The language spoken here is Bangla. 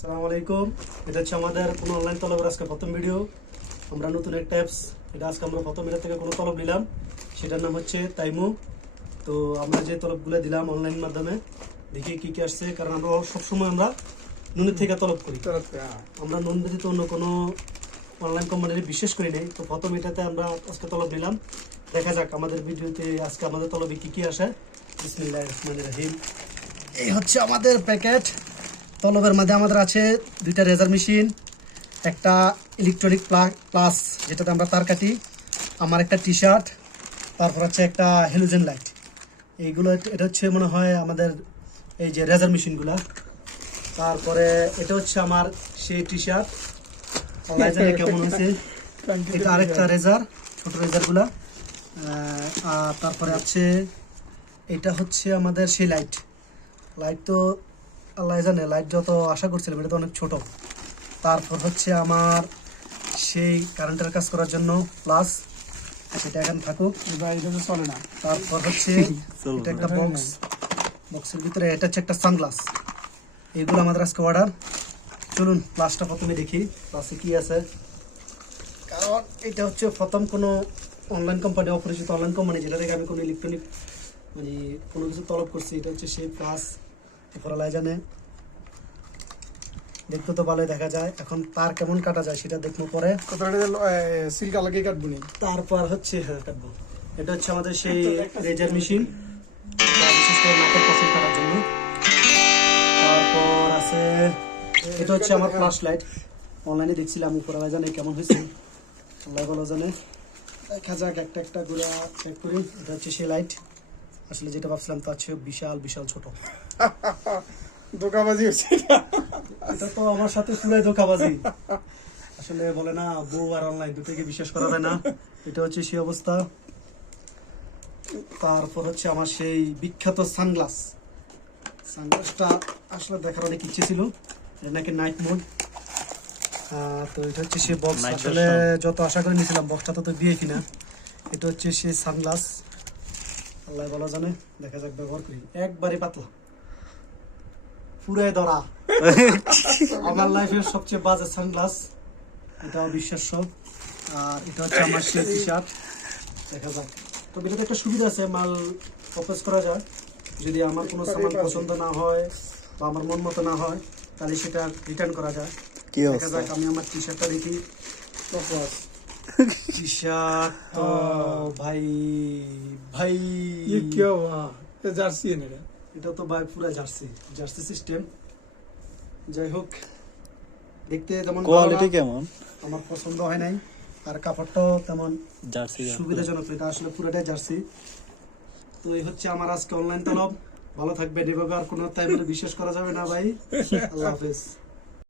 আসসালামু আলাইকুম। এটা হচ্ছে আমাদের কোনো অনলাইন তলবের আজকে প্রথম ভিডিও। আমরা নতুন একটা অ্যাপস, এটা আজকে আমরা প্রথম এটা থেকে কোনো তলব নিলাম, সেটার নাম হচ্ছে তাইমু। তো আমরা যে তলবগুলো দিলাম অনলাইন মাধ্যমে, দেখি কি কি আসছে, কারণ আমরা সবসময় আমরা নুনের থেকে তলব করি। আমরা নুন ব্যতীত অন্য কোনো অনলাইন কোম্পানির বিশেষ করি নেই। তো প্রথম এটাতে আমরা আজকে তলব নিলাম, দেখা যাক আমাদের ভিডিওতে আজকে আমাদের তলবে কি কি আসে। বিসমিল্লাহির রহমানির রহিম। এই হচ্ছে আমাদের প্যাকেট। তলবের মধ্যে আমাদের আছে দুইটা রেজার মেশিন, একটা ইলেকট্রনিক প্লাস যেটাতে আমরা তার কাটি, আমার একটা টি শার্ট, তারপর হচ্ছে একটা হ্যালোজেন লাইট। এইগুলো এটা হচ্ছে মনে হয় আমাদের এই যে রেজার মেশিনগুলা। তারপরে এটা হচ্ছে আমার সেই টি শার্ট, কেমন হয়েছে। এটা আরেকটা রেজার, ছোট রেজারগুলা। আর তারপরে আছে এটা হচ্ছে আমাদের সেই লাইট। লাইট তো আল্লাহ জানে, লাইট যত আশা করছিলাম এটা তো অনেক ছোট। তারপর হচ্ছে আমার সেই কারেন্টের কাজ করার জন্য প্লাস, সেটা এখন থাকুক, এটা তো চলে না। তারপর হচ্ছে এটা একটা বক্স, বক্সের ভিতরে এটা হচ্ছে একটা সানগ্লাস। এগুলো আমাদের আজকে অর্ডার। চলুন প্লাসটা প্রথমে দেখি প্লাসে কি আছে, কারণ এটা হচ্ছে প্রথম কোনো অনলাইন কোম্পানি, অপরিচিত অনলাইন কোম্পানি যেটা থেকে আমি কোনো ইলেকট্রনিক মানে কোনো কিছু তলব করছি। এটা হচ্ছে সেই প্লাস, ফরালাই জানে, দেখতে তো ভালোই দেখা যায়। এখন তার কেমন কাটা যায় সেটা দেখবো পরে। সিল্কা লাগিয়ে কাটবো নি। তারপর হচ্ছে হ্যাঁ কাটবো। এটা হচ্ছে আমাদের সেই রেজার মেশিন, বিশেষ করে নাকের পছন্দ কাটার জন্য। তারপর আছে এটা হচ্ছে আমার ফ্ল্যাশ লাইট, অনলাইনে দেখছিলাম, ফরালাই জানে কেমন হয়েছে, আল্লাহ ভালো জানে। দেখা যাক একটা একটা করে চেক করি। এটা হচ্ছে সেই লাইট, আসলে যেটা ভাবছিলাম তার চেয়ে বিশাল বিশাল ছোট। ধোকাবাজি হচ্ছে এটা তো আমার সাথে পুরাই ধোকাবাজি। আসলে বলে না, বউ আর অনলাইন দুটোকে বিশ্বাস করা যায় না। এটা হচ্ছে সেই অবস্থা। তারপর হচ্ছে আমার সেই বিখ্যাত সানগ্লাস। সানগ্লাসটা আসলে দেখার অনেক ইচ্ছে ছিল, এটা নাকি নাইট মোড। তো এটা হচ্ছে সেই বক্স, আসলে যত আশা করে নিয়েছিলাম বক্সটা তো দিয়ে কিনা। এটা হচ্ছে সেই সানগ্লাস, আল্লাহ ভালো জানে, দেখা যাক ব্যবহার করি। একবারে পাতলা, পুরাই ধরা। আমার লাইফের সবচেয়ে বাজে সানগ্লাস, এটা অবিশ্বাস্য। আর এটা হচ্ছে আমার সেই টি শার্ট, দেখা যাক। তবে এটাতে একটা সুবিধা আছে, মাল প্রপোজ করা যায়। যদি আমার কোনো সামান পছন্দ না হয় বা আমার মন মতো না হয়, তাহলে সেটা রিটার্ন করা যায়। দেখা যাক, আমি আমার টি শার্টটা দেখি। টি শার্ট তো ভাই ভাই জার্সি এটা তো ভাই পুরা জার্সি, জার্সি সিস্টেম। যাই হোক, দেখতে তেমন কোয়ালিটি কেমন আমার পছন্দ হয় নাই, আর কাপড়টাও তেমন জার্সি সুবিধাজনক। এটা আসলে পুরোটাই জার্সি। তো এই হচ্ছে আমার আজকে অনলাইন তলব। ভালো থাকবেন, এভাবে আর কোনো টাইমে বিশ্বাস করা যাবে না ভাই। আল্লাহ হাফেজ।